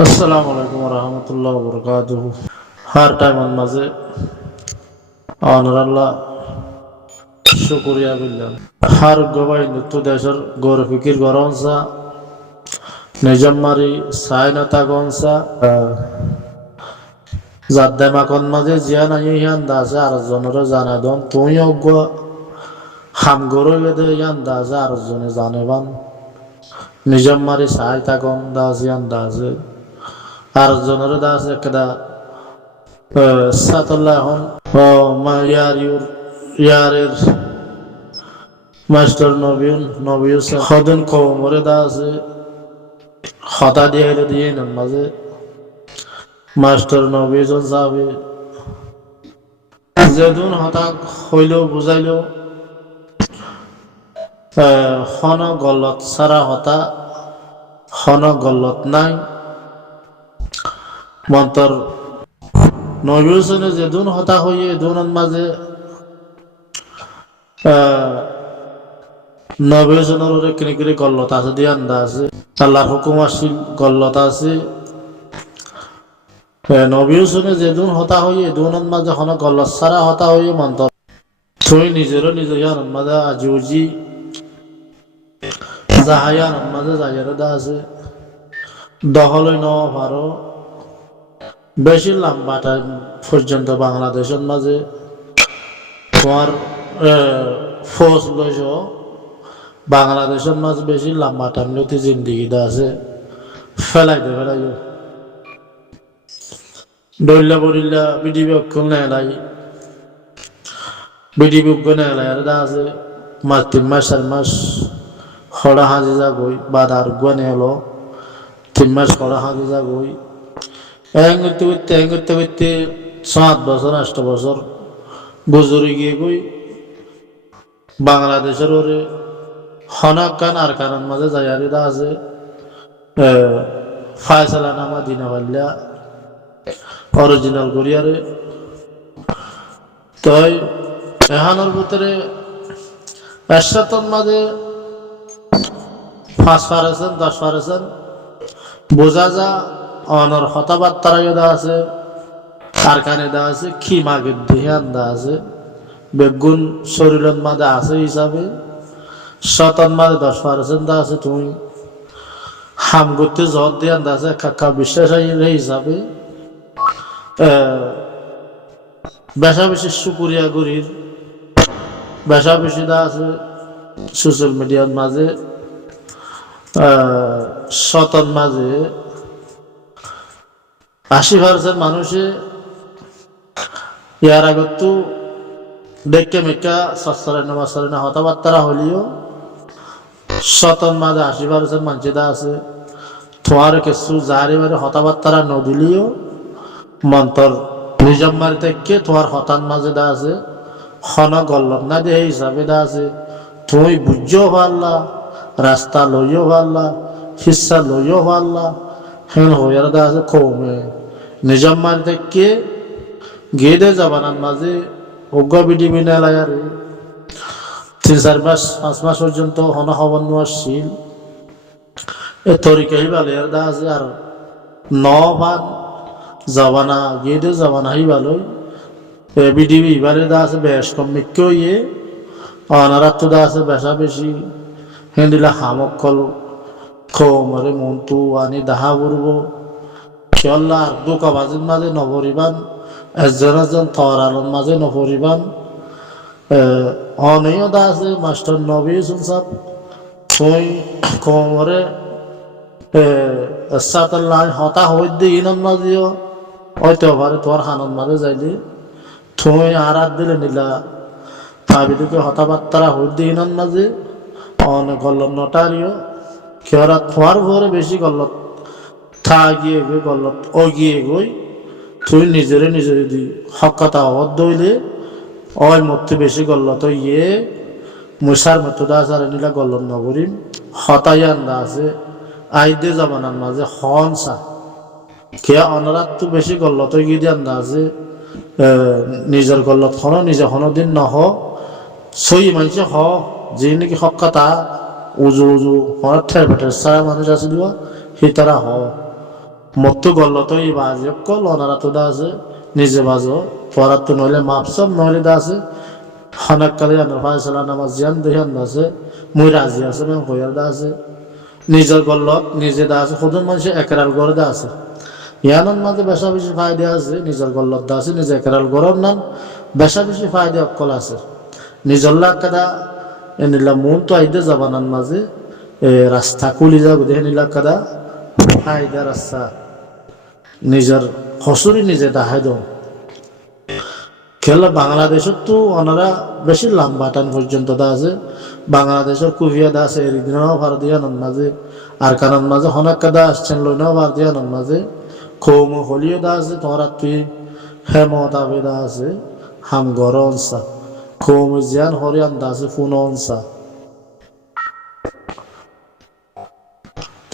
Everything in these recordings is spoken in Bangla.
আসসালামু আলাইকুম রহমতুল্লাহ বরকাতুহু। হার টাইমন মাঝে অনর আল্লাহ শুকরিয়া বিল্লাহ। হার গবাই নৃত্য দেশের গৌর ফিকির গরমসা নিজাম্মারি সাইনতা গনসা যাদ্দাই মাখন মাঝে জিয়া নাই হিয়ান দাসে আর জনের জানাই দন তুই অজ্ঞ হাম গরু বেদে ইয়ান দাসে আর জনে জানেবান নিজাম্মারি সাইতা গন দাস ইয়ান দাসে আর জনের দাস একটা সাতুল্লাহ হন ও ইয়ারের মাস্টার নবীন হদন কমরে দা আছে হতা দিয়ে এলে দিয়ে নেন মাঝে মাস্টার নবীজন যাবে যেদিন হতা হইলেও বুঝাইলেও হন গলত সারা হতা হন গলত নাই মন্তর নবীজনে যেদিন হতা হইয়ে দুনের মাঝে নবীজনের ওরে কিনে গল্লত আছে দিয়ে আন্দা আছে আল্লাহর হুকুম আসিল গল্লত আছে নবীজনে যেদিন হতা হইয়ে দুনের মাঝে হন গল্লত সারা হতা হইয়ে মন্তর তুই নিজেরও নিজে ইয়ানোর মাঝে আজি উজি যাহায়ানোর মাঝে যাইয়ারে দা আছে দহলই ন ভারো বেশি লম্বা টাইম পর্যন্ত বাংলাদেশের মাঝে তোমার ফৌজ লইস বাংলাদেশের মাঝে বেশি লম্বা টাইম লইতে জিন্দিগিটা আছে ফেলাইও ডইল্লা বরিল্লা বিডিবি অক্ষর নেলাই বিডিবি অক্ষর নেলাই আর আছে 3 মাস 4 মাস খড়া হাজি যা গই বাদার গুয়ানে এলো 3 মাস খড়া হাজি যা গই এং করতে করতে 7 বছর 8 বছর গুজরি গিয়ে গই বাংলাদেশের ওরে হনক কান আর কারণ মাঝে যাইয়ারিদা আছে ফায়সালা নামা দিনা পাল্লা অরিজিনাল করিয়ারে তাই এহানোর ভিতরে এরশাদর মাঝে 5% 10% বোঝা যা অনর হতাবার্তারা দা আছে আর কানে দা আছে কি মাগের ধ্যান দা আছে বেগুন শরীরের মাঝে আছে হিসাবে শতন মাঝে 10% দা আছে তুমি হাম করতে জট দিয়ে দা আছে কাকা বিশ্বাস হিসাবে বেশা বেশি শুকুরিয়া করির বেশা বেশি দা আছে সোশ্যাল মিডিয়ার মাঝে শতন মাঝে 80% মানুষে ইয়ার আগত দেখে মেকা সচ্ছালনা হতাবার্তারা হলিও শতন মাঝে 80% মানুষেরা আছে তোমার কিছু যারে বারে হতাবার্তারা নদিলিও মন্তর নিজম মারি থেকে তোমার হতান মাঝে দা আছে হন গল্লত না দিয়ে হিসাবে দা আছে তুমি বুঝিও পারলা রাস্তা লইও পারলা হিসা লইও পারলা হেন হইয়ার দা আছে কমে নিজম মারি থেকে গেদে যাবানার মাঝে অজ্ঞ বিডিবি নেলাই আর 3-4 মাস 5 মাস পর্যন্ত হন হবন আসছিল এ তরিকাই ভালো দা আছে আর 9 ভাগ যাবানা গেদে যাবানা হি ভালো বিডিবি এবারে দা আছে বেশ কম মিক্কেও ইয়ে অনারাত দা আছে বেশা বেশি হেন্দিলা হামকল খমরে মন্তু আনি দাহা করব খেয়াল্লার দোকাবাজির মাঝে নভরিবান একজন তরালোর মাঝে নভরিবান অনেও দা আছে মাস্টার নবী সুনসাব তুই কমরে সাতাল্লাহ হতা হই দিয়ে ইনন মাঝেও হয়তো পারে তোর হানন মাঝে যাইলি তুই আর দিলে নিলা ভাবিদিকে হতাবার্তারা হই দিয়ে ইনন মাঝে অনেক গল্লত নটারিও কেওরা তোমার ঘরে বেশি গল্লত থা গিয়ে গই গল্লত ও গিয়ে গই তুই নিজেরে নিজে যদি হকাতা অবদ্ধ হইলে ওই মধ্যে বেশি গল্লত ইয়ে মুসার মতো দা আছে আর নিলা গল্লত নগরিম হতাইয়ান দা আছে আইদে জামানার মাঝে হনসা কে অনরাত তো বেশি গল্লত গিয়ে দিয়ে আন্দা আছে নিজের গল্লত হন নিজে হন দিন নহ সই মানুষে হ যে নাকি হকাতা উজু উজু হঠাৎ ঠের ফেটের সারা মানুষ আছে সে তারা হ মত্তু গল্লত এই বাজি কল অনারা তো দা আছে নিজে বাজো পড়ার তো নইলে মাপসব নইলে দা আছে হনাক্কালে আনার ফায়সালা নামাজ জিয়ান দেহান আছে মুই রাজি আছে না হইয়ার দা আছে নিজের গল্লত নিজে দা আছে খুদন মানুষ একরাল গড়ে দা আছে ইয়ানন মাঝে বেশা বেশি ফায়দা আছে নিজের গল্লত দা আছে নিজে একরাল গড়র নাম বেশা বেশি ফায়দা অকল আছে নিজর লাগ কাদা এনিলা মন তো আইদে যাবানান মাঝে রাস্তা কুলি যাব দেখে নিলা কাদা ফায়দা রাস্তা নিজের হসুরি নিজে দাহাই দম খেলা বাংলাদেশের তো ওনারা বেশি লম্বা টান পর্যন্ত দা আছে বাংলাদেশের কুভিয়া দা আছে এরিদিনও ভার দিয়া নন মাঝে আর কারণ মাঝে হনাক্কা দা আসছেন লইনাও ভার দিয়া নন মাঝে খৌম হলিও দা আছে তোরা তুই হেমত আবেদা আছে হাম গর অনসা খৌম জিয়ান হরিয়ান দা আছে ফুন অনসা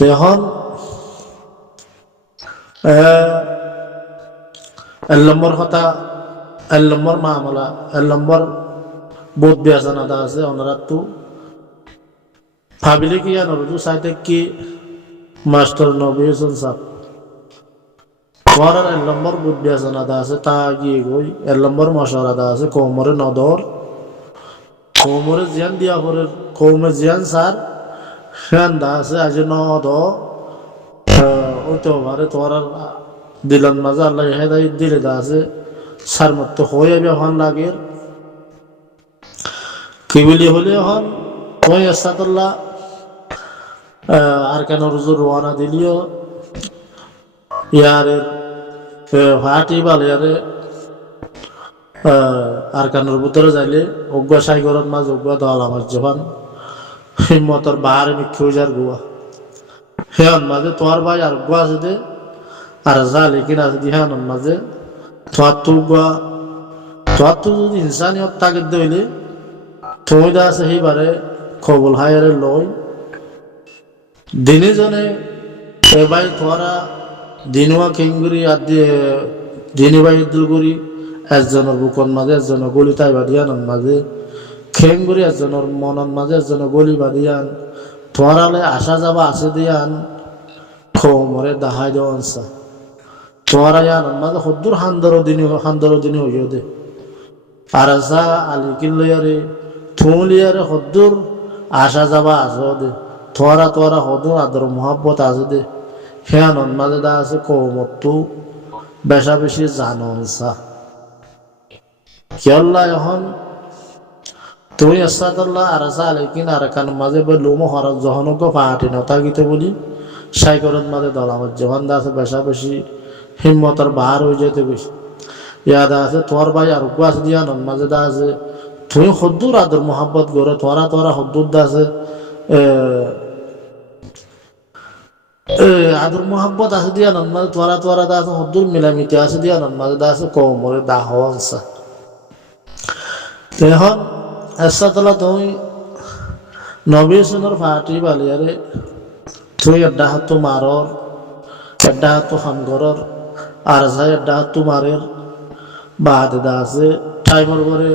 এখন এক নম্বর কথা এক নম্বর মামলা এক নম্বর বোধ বেজানা দা আছে ওনারা তো ভাবিলে কি জানো তো সাইতে কি মাস্টার নবী হোসেন সাহ ওনার এক নম্বর বোধ বেজানা দা আছে তা গিয়ে গই এক নম্বর মশারা দা আছে কোমরে নদর কোমরে জিয়ান দিয়া পরে কৌমে জিয়ান স্যার হ্যান দা আছে আজ নদ ওই তো ভারে তোমার দিলাম মাঝে আল্লাহ হেদায়ত দিলে দা আছে সার মতো হয়ে হন লাগের কি বলি হলে হন ওই আসাদুল্লাহ আর কেন রুজুর রোয়ানা দিলিও ইয়ারের ভাটি বাল ইয়ারে আর কানোর ভিতরে যাইলে অজ্ঞ সাইগরত মাঝ অজ্ঞ দল আমার যখন হিম্মতর বাহারে মিক্ষু যার গুয়া হেন মাঝে তোমার ভাই আর গুয়া আছে দে আর জালে কিনা আছে দি হেন মাঝে তোমার তো গুয়া তোমার তো যদি ইনসানিয়ত তাকে দইলে তুমি দা আছে সেইবারে কবুল হায়ারে লই দিনে জনে এবার তোরা দিনুয়া কিংগুরি আর দিনী বাই দুলগুড়ি একজনের বুকন মাঝে একজনের গলি তাই বাদিয়ান মাঝে খেঙ্গুরি একজনের মনের মাঝে একজনের গলি বাদিয়ান তোরালে আসা যাবা আছে দিয়ান খোমরে দাহাই দেওয়ানসা তোরা ইয়ান মাঝে হদ্দুর হান্দর দিনী হইও দে আর আসা আলি কিল্লিয়ারে থুলিয়ারে হদ্দুর আসা যাবা আসো দে তোরা তোরা হদ্দুর আদর মোহাব্বত আছে দে হ্যাঁ মাঝে দা আছে কৌমত্তু বেশা বেশি জানসা কিয়াল্লা এখন তুমি আসাদুল্লাহ আর আসা আলাইকিন আর কান মাঝে বই লুমো হরত জহনক পাহাটি নতা গীতে বলি সাইকরত মাঝে দল আমার জহান দা আছে বেশা বেশি হিম্মতর বাহার হয়ে যেতে বেশি ইয়াদা আছে তোর ভাই আর গাছ দিয়া নন মাঝে দা আছে তুমি হদ্দুর আদর মোহাব্বত করে তোরা তোরা হদ্দুর দা আছে আদর মোহাব্বত আছে দিয়া নন মাঝে তোরা তোরা দা আছে হদ্দুর মিলামিতে আছে দিয়া নন মাঝে দা আছে কৌমরে দা হওয়ানসা এখন এসাতলা তুমি নবী সুন্দর ফাটি বালিয়ারে তুই একটা হাত মারর একটা হাত হামগরর আর যাই একটা হাত মারের বাদ দা আছে টাইমর করে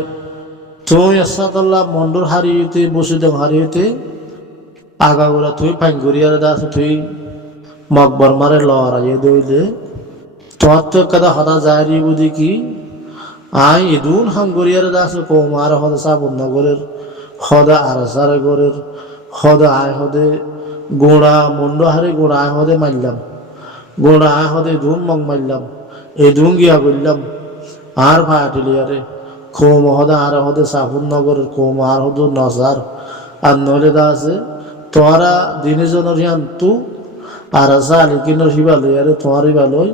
তুই এসাতলা মন্ডর হারিয়েতে বসুদেব হারিয়েতে আগাগোড়া তুই ফাইঙ্গুরিয়ারে দা আছে তুই মকবর মারে লড়াইয়ে দইলে তোমার তো কাদা হতা জারি বুঝি কি আই ইদুন হাঙ্গুরিয়ারে দা আছে কৌমার হদা সাবুন নগরের হদা আরসারে গরের হদা আয় হদে গোড়া মন্ড হারে গোড়া আয় হদে মারলাম গোড়া আয় হদে ধুন মগ মারলাম এই ধুন গিয়া করলাম আর ফাটিলিয়ারে কৌম হদা আর হদে সাবুন নগরের কৌম আর হদ নজার আর নলে দা আছে তোরা দিনে জনের হিয়ান তু আর আসা আলিকিনের হিবা লইয়ারে তোমার হিবা লই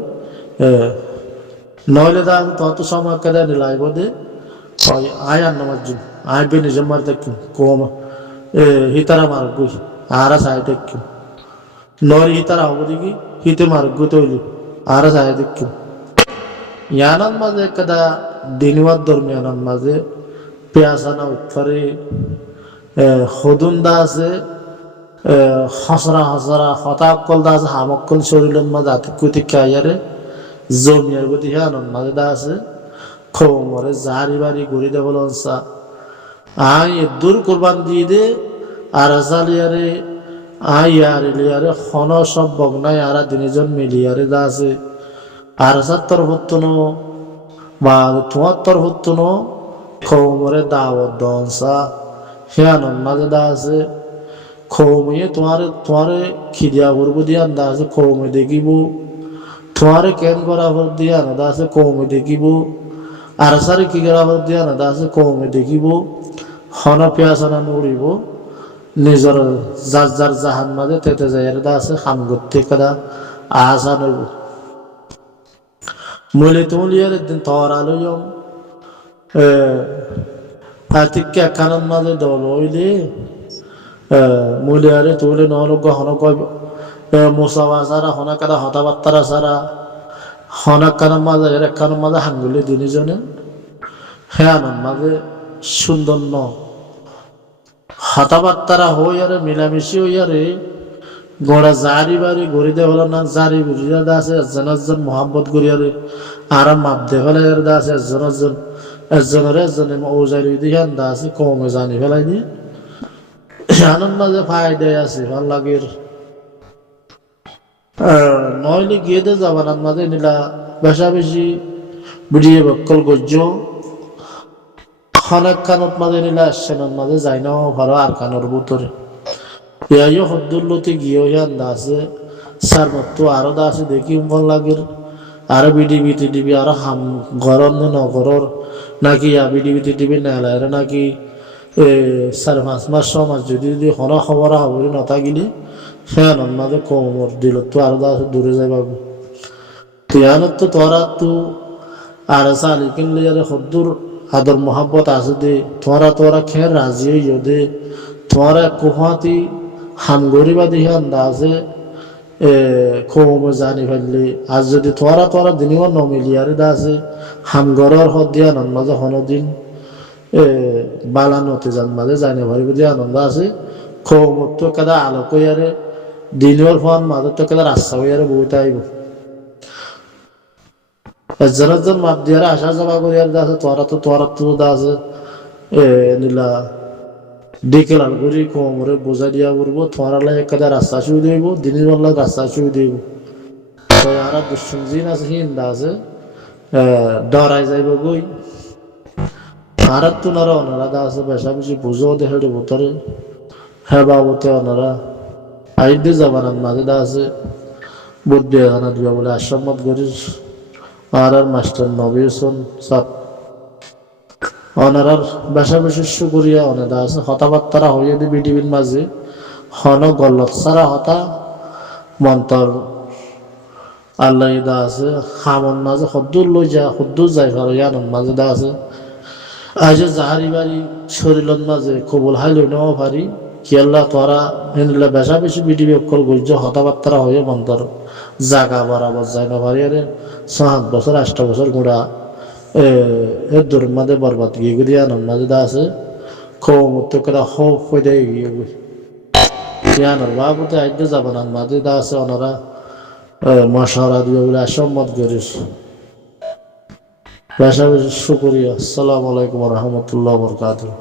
নইলে দা তোমার তো সময় কেদা নিলাইব দে আয় আর নামার জন্য আয় বে নিজে মার দেখুন কম হিতারা মার্গ গই আর সাই দেখুন নয় হিতারা হব দেখি হিতে মার্গ তৈলি আর সাই দেখুন ইয়ানার মাঝে কেদা দিনওয়ার দরমিয়ানার মাঝে পেয়াসানা উৎফারে হদুন দা আছে হসরা হসরা হতাকল দা আছে হামকল শরীরের মাঝে আতিকুতি কাইয়ারে জমিয়ার গতি হ্যাঁ মাঝে দা আছে খৌমরে জাহারি বাড়ি ঘুরি দে বলো আই দূর কোরবান দিয়ে দে আর আসালিয়ারে ইয়ারে লিয়ারে খন সব বগনাই আরা দিনজন মিলিয়ারে দা আছে আর সাত্তর হত্তনো বা তোমাত্তর হত্তনো খৌমরে দাওয়াত দনসা হিয়ানন মাঝে দা আছে খৌমিয়ে তোমারে খিদিয়া করব দিয়া দা আছে খৌমে দেখিব তোমারে কেন করা ভর দিয়া না দা আছে কৌমে দেখিব আর সারে কি করা ভর দিয়া না দা আছে কৌমে দেখিব হন পেয়াসানা নড়িব নিজের যার যার জাহান মাঝে তেতে যায় দা আছে খাম করতে কাদা আশা নইব মূলে তুলিয়ার দিন তর আলুয়ম আতিকে কানন মাঝে দল হইলে মূলে আরে তুলে নহলগ হনক মোসাওয়া সারা হনা কাদা হতাবাত্তারা সারা হনা কানন মাঝে এর কানন মাঝে হাঙ্গুলি দিনজনে হ্যাঁ মাঝে সুন্দর ন হতাবাত্তারা হইয়ারে মিলামিশি হইয়ারে গোড়া জারি বাড়ি গড়িতে হলো না জারি বুঝিয়া দা আছে একজন মোহাম্মত করিয়ারে আরাম মাপ দে ফেলাই দা আছে একজনের ওজারি দিহান দা আছে কমে জানি ফেলাই নি আনন্দ মাঝে ফায়দায় আছে ভাল লাগের নইলে গিয়ে দে যাবানার মাঝে নিলা বেশা বেশি বুড়িয়ে বক্কল গজ্জ অনেক কানত মাঝে নিলা সেনার মাঝে যাই না ভালো আর কানোর ভিতরে ইয়াইও হদ্দুল্লতি গিয়ে হিয়ান দা আছে সার মতো আরো দা আছে দেখি ভাল লাগের আরো বিডিবি টিডিবি আরো হাম গরম নগরর নাকি বিডিবি টিডিবি নেলায় নাকি 4-5 মাস সমাজ যদি হন খবর খবর নথাকিলে ফ্যানর মাঝে কোমর দিল তো আরো দা আছে দূরে যাই পাবো তিয়ানত তো তোরা তো আর চালি কিনলে যারে হদ্দুর আদর মোহাব্বত আছে দে তোরা খের রাজি হইও দে তোরা কুহাতি হাম গরিবা দিহে আন্দা আছে কৌমে জানি ফেললে আর যদি তোরা দিনিও নমিলিয়ারে দা আছে হাম গরর হদ দিয়া নন মাঝে হনদিন বালানতে যান মাঝে জানি ভারিব দিয়া আনন্দ আছে কৌমত তো কাদা আলো কইয়ারে দিনের ফোন মাঝে তো কাদা রাস্তা হইয়ারে বইতে আইব একজন মাপ দিয়ারে আসা যাবা করিয়ার দা আছে তোরা তো দা আছে নীলা ডিকেলাল করি কোমরে বোঝা দিয়া করবো তোমার একাদা রাস্তা শুয়ে দিব দিনের বেলা রাস্তা শুয়ে দিব আর দুশ্চিন আছে হিন্দা আছে ডরাই যাইব গই আর তোনারা ওনারা দা আছে বেশা বেশি বুঝো দেখে ভোতরে হ্যাঁ বাবুতে ওনারা আইডে যাবানার মাঝে দা আছে বুদ্ধি এখানে দিবা বলে আশ্রমত করিস আর মাস্টার নবীন সব অনারার বেশা বেশি শুকুরিয়া অনেদা আছে হতাবাত্তারা হইয়া দি বিডিবির মাঝে হন গলত সারা হতা মন্তর আল্লাহ দা আছে খামন মাঝে হদ্দুর লই যা হদ্দুর যাই ভালো ইয়ানন মাঝে দা আছে আজ জাহারি বাড়ি শরীরের মাঝে কবুল হাই লই নেওয়া পারি কি আল্লাহ তোরা হেনলে বেশা বেশি বিডিবি অক্ষর গজ্য হতাবাত্তারা হইয়া মন্তর জাগা বরাবর যাই না পারি আরে 7 বছর 8 বছর গুড়া এর মাঝে বরবাদ গিয়ে গিয়ে আনন্দ মাঝে দা আছে খৌমত করে হয়ে গিয়ে ইয়ানোর বাবুতে আইতে যাবেন মাঝে দা আছে ওনারা মশারা দিয়ে বলে সম্মত করিস বেশা বেশি শুকরিয়া। আসসালামু আলাইকুম রহমতুল্লাহ বরকাতুহ।